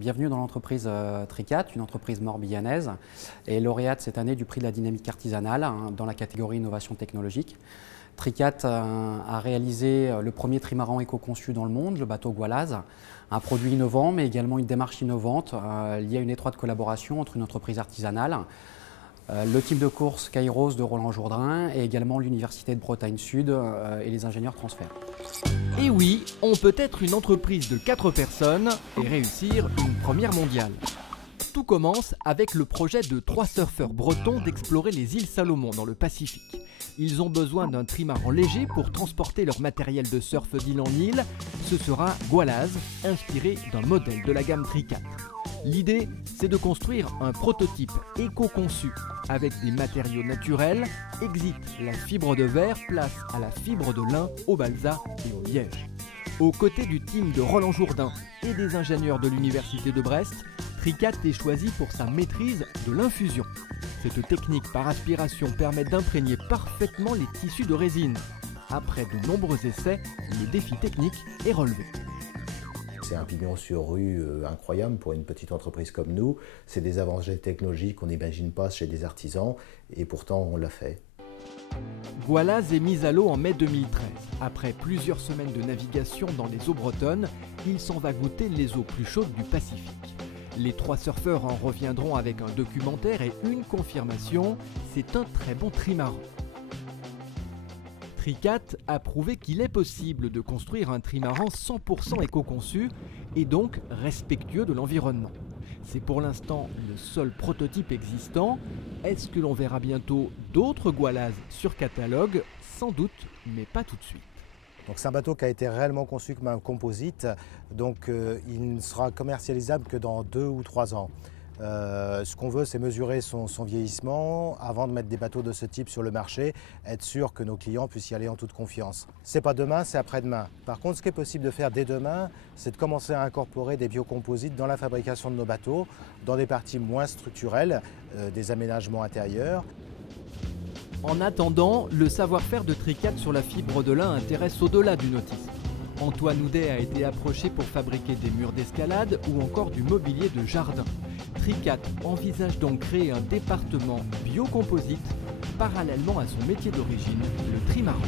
Bienvenue dans l'entreprise Tricat, une entreprise morbihannaise et lauréate cette année du prix de la dynamique artisanale dans la catégorie innovation technologique. Tricat a réalisé le premier trimaran éco-conçu dans le monde, le bateau Goualaz, un produit innovant mais également une démarche innovante liée à une étroite collaboration entre une entreprise artisanale, le team de course Kairos de Roland Jourdain et également l'Université de Bretagne Sud et les ingénieurs transfert. Et oui, on peut être une entreprise de 4 personnes et réussir une première mondiale. Tout commence avec le projet de 3 surfeurs bretons d'explorer les îles Salomon dans le Pacifique. Ils ont besoin d'un trimaran léger pour transporter leur matériel de surf d'île en île. Ce sera Goualaz, inspiré d'un modèle de la gamme Tricat. L'idée, c'est de construire un prototype éco-conçu avec des matériaux naturels, exit la fibre de verre, place à la fibre de lin, au balsa et au liège. Aux côtés du team de Roland Jourdain et des ingénieurs de l'Université de Brest, Tricat est choisi pour sa maîtrise de l'infusion. Cette technique par aspiration permet d'imprégner parfaitement les tissus de résine. Après de nombreux essais, le défi technique est relevé. C'est un pignon sur rue incroyable pour une petite entreprise comme nous. C'est des avancées technologiques qu'on n'imagine pas chez des artisans et pourtant on l'a fait. Goualaz est mis à l'eau en mai 2013. Après plusieurs semaines de navigation dans les eaux bretonnes, il s'en va goûter les eaux plus chaudes du Pacifique. Les 3 surfeurs en reviendront avec un documentaire et une confirmation, c'est un très bon trimaran. Tricat a prouvé qu'il est possible de construire un trimaran 100% éco-conçu et donc respectueux de l'environnement. C'est pour l'instant le seul prototype existant. Est-ce que l'on verra bientôt d'autres Goualaz sur catalogue? Sans doute, mais pas tout de suite. Donc c'est un bateau qui a été réellement conçu comme un composite, donc il ne sera commercialisable que dans 2 ou 3 ans. Ce qu'on veut, c'est mesurer son vieillissement avant de mettre des bateaux de ce type sur le marché, être sûr que nos clients puissent y aller en toute confiance. C'est pas demain, c'est après-demain. Par contre, ce qui est possible de faire dès demain, c'est de commencer à incorporer des biocomposites dans la fabrication de nos bateaux, dans des parties moins structurelles, des aménagements intérieurs. En attendant, le savoir-faire de Tricat sur la fibre de lin intéresse au-delà du nautisme. Antoine Houdet a été approché pour fabriquer des murs d'escalade ou encore du mobilier de jardin. Tricat envisage donc créer un département biocomposite parallèlement à son métier d'origine, le trimaran.